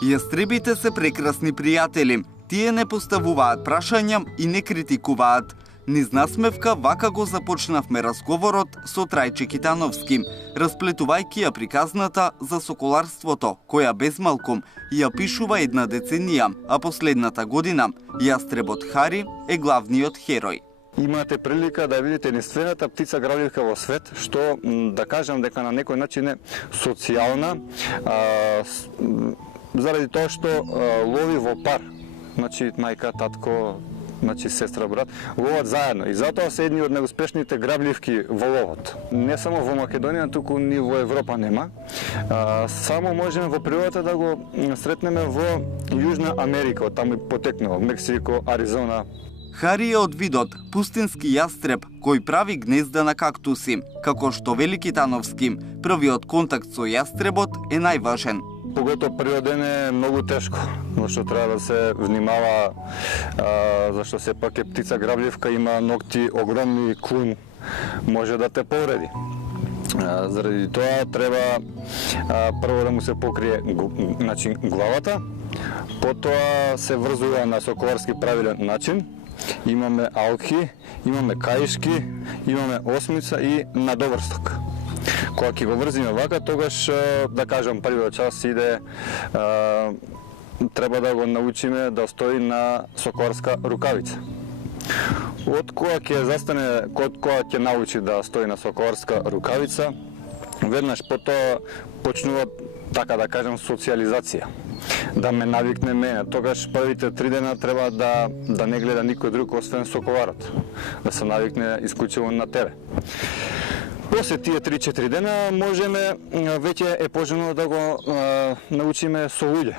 Јастребите се прекрасни пријатели. Тие не поставуваат прашања и не критикуваат. Низ насмевка вака го започнавме разговорот со Трајче Китановски, расплетувајќи ја приказната за соколарството, која безмалку ја пишува една деценија, а последната година јастребот Хари е главниот херој. Имате прилика да видите единствената птица грабливка во свет, што да кажам дека на некој начин е социјална, заради тоа што лови во пар. Значи мајка, татко, сестра, брат, ловат заедно и затоа се едни од најуспешните грабливки во ловот. Не само во Македонија, туку ни во Европа нема. Само можеме во природата да го сретнеме во Јужна Америка, од таму потекнува, Мексико, Аризона. Хари е од видот пустински јастреб кој прави гнезда на кактуси. Како што вели Китановски, првиот контакт со јастребот е најважен. Погото првиот ден е многу тешко, зашто треба да се внимава, зашто сепак е птица грабливка, има ногти огромни, клун, може да те повреди. Заради тоа треба прво да му се покрие главата, потоа се врзува на соколарски правилен начин. Имаме алки, имаме каишки, имаме осмица и надоврсток. Кога ќе го врзиме вака, тогаш, да кажам, првиот час иде, треба да го научиме да стои на соколарска рукавица. Од кога ќе застане, кога ќе научи да стои на соколарска рукавица, веднаш потоа почнува, така да кажем, социализација. Да ме навикне мене. Тогаш првите 3 дена треба да не гледа никој друг освен соколарот. Да се навикне исклучиво на тебе. После тие 3-4 дена можеме, веќе е пожелно да го научиме со луѓе.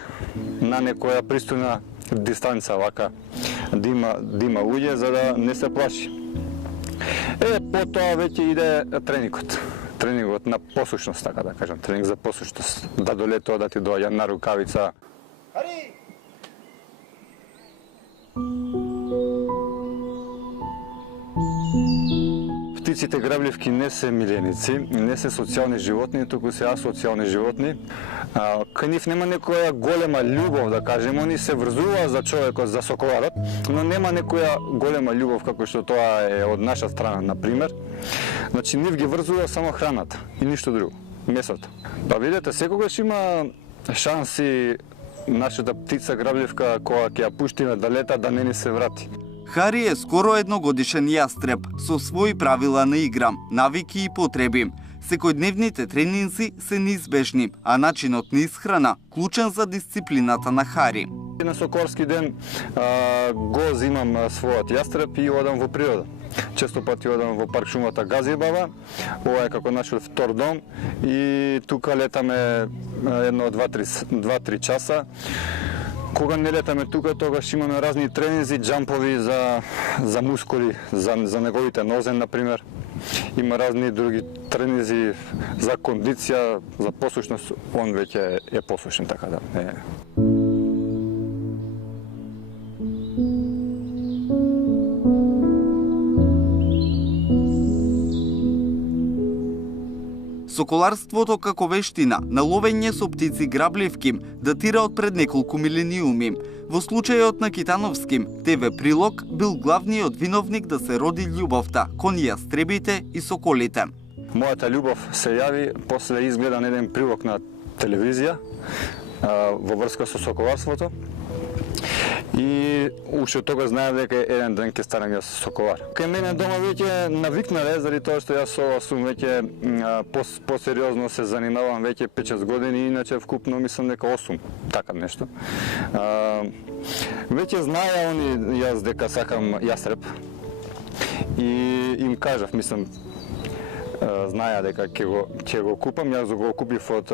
На некоја пристојна дистанца, вака, да има луѓе, за да не се плаши. Потоа веќе иде тренингот. Тренингот на послушност, така да кажам, тренинг за послушност. Да долетува, да ти доаѓа на рукавица. Хари! Птиците грабливки не се миленици, не се социјални животни, туку се асоцијални животни. Кај нив нема некоја голема љубов, да кажем, они се врзува за човекот, за соколарот, но нема некоја голема љубов како што тоа е од наша страна, например. Значи, нив ги врзува само храната и ништо друго, месото. Па видете, секогаш има шанси нашата птица грабливка, кога ќе ја пуштиме да лета, да не ни се врати. Хари е скоро едногодишен јастреб со своји правила на игра, навики и потреби. Секојдневните тренинзи се неизбежни, а начинот на исхрана клучен за дисциплината на Хари. На соколарски ден го зимам својот јастреб и одам во природа. Често пати одам во парк шумата Газибава, ова е како нашиот втор дом и тука летаме едно 2-3 часа. Кога не летаме тука, тогаш имаме разни тренинзи, џампови за мускули, за неговите нозен, например. Има разни други тренинзи за кондиција, за послушност. Он веќе е послушен, така да. Соколарството како вештина на ловење со птици грабливки датира од пред неколку милениуми. Во случајот на Китановски, ТВ Прилог бил главниот виновник да се роди љубовта кон јастребите и соколите. Мојата љубов се јави после изгледан еден прилог на телевизија во врска со соколарството. И уште тога знаев дека еден ден ќе станам јас соколар. Кај мене дома веќе навикнале, заради тоа што јас ова сум веќе посериозно се занимавам веќе 5-6 години, иначе вкупно мислам дека 8, така нешто. Веќе знаеа они јас дека сакам јастреб и им кажав, мислам, знаеа дека ќе го купам, јас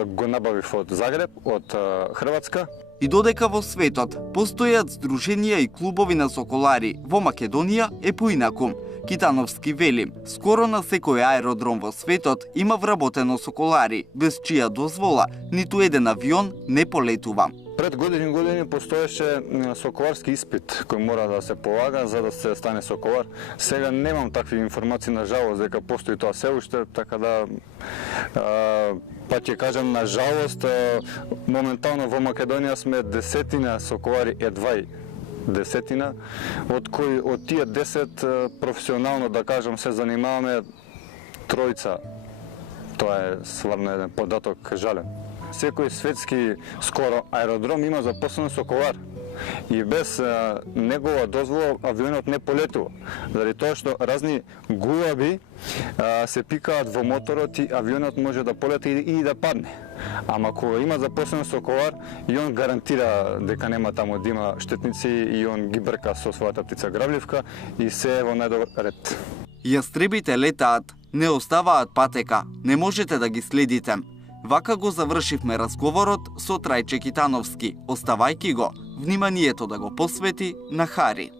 го набавив од Загреб, од Хрватска. И додека во светот постојат здруженија и клубови на соколари, во Македонија е поинаку. Китановски вели, скоро на секој аеродром во светот има вработено соколари, без чија дозвола ниту еден авион не полетува. Пред години постоеше соковарски испит кој мора да се полага за да се стане соковар. Сега немам такви информации на жалост дека постои тоа се уште, така да па ќе кажам на жалост, моментално во Македонија сме десетина соковари, едва десетина, од кои од тие 10 професионално да кажам се занимаваме тројца. Тоа е стварно еден податок жален. Секој светски скоро аеродром има запослен соковар и без негова дозвола авионот не полетува. Заради тоа што разни гулаби се пикаат во моторот и авионот може да полети и да падне. Ама кога има запослен соковар, и он гарантира дека нема таму да има штетници и он ги брка со својата птица грабливка и се е во најдобар ред. Јастребите летаат, не оставаат патека, не можете да ги следите. Вака го завршивме разговорот со Трајче Китановски, оставајки го вниманието да го посвети на Хари.